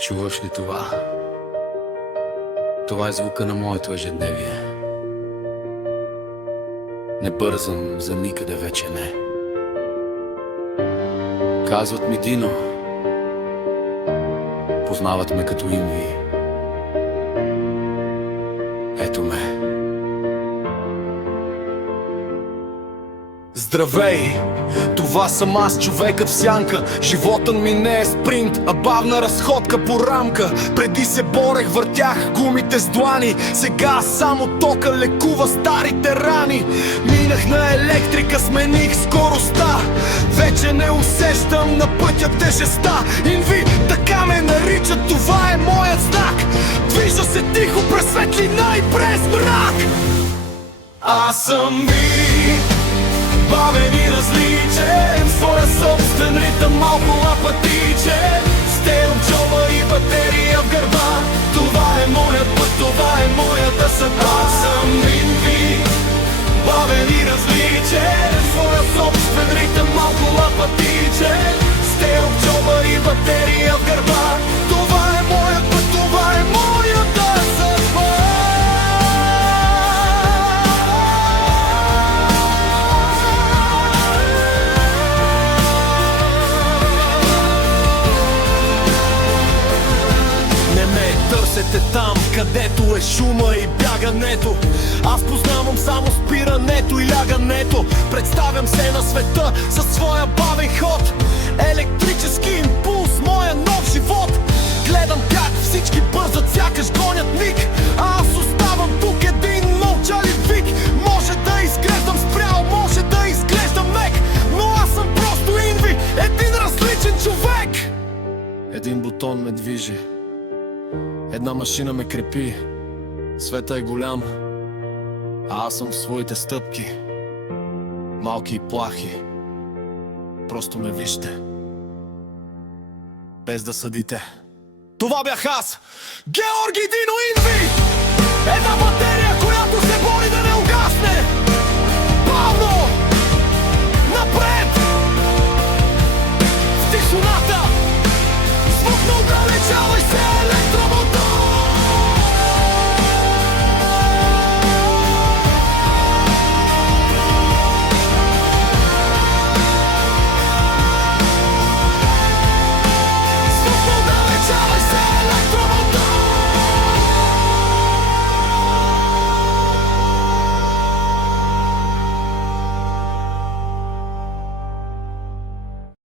Чуваш ли това? Това е звука на моето ежедневие. Не бързам за никъде вече не. Казват ми Дино, познават ме като Инви. Ето ме. Здравей! Това съм аз, човекът в сянка. Животът ми не е спринт, а бавна разходка по рамка. Преди се борех, въртях гумите с длани. Сега само тока лекува старите рани. Минах на електрика, смених скоростта. Вече не усещам на пътя тежеста. Инви, така ме наричат, това е моят знак. Движа се тихо през светлина и през мрак. Аз съм Ви, бавен и различен, своя собствен ритъм, малко апатичен. Стел, джоба и батерия в гърба. Това е моят път, това е моята съдба. Аз съм Инви, бавен и различен, своя собствен ритъм, малко апатичен. Стел, джоба и батерия в гърба. Това е моят път, това е моята съдба. Търсете там, където е шума и бягането. Аз познавам само спирането и лягането. Представям се на света със своя бавен ход. Електрически импулс, моя нов живот. Гледам как всички бързат, сякаш гонят миг. А аз оставам тук един мълчалив вик. Може да изглеждам спрял, може да изглеждам мек, но аз съм просто Инви, един различен човек. Един бутон ме движи, една машина ме крепи. Света е голям, а аз съм в своите стъпки. Малки и плахи. Просто ме вижте, без да съдите. Това бях аз, Георги Дино Инви. Една материя, която се бори да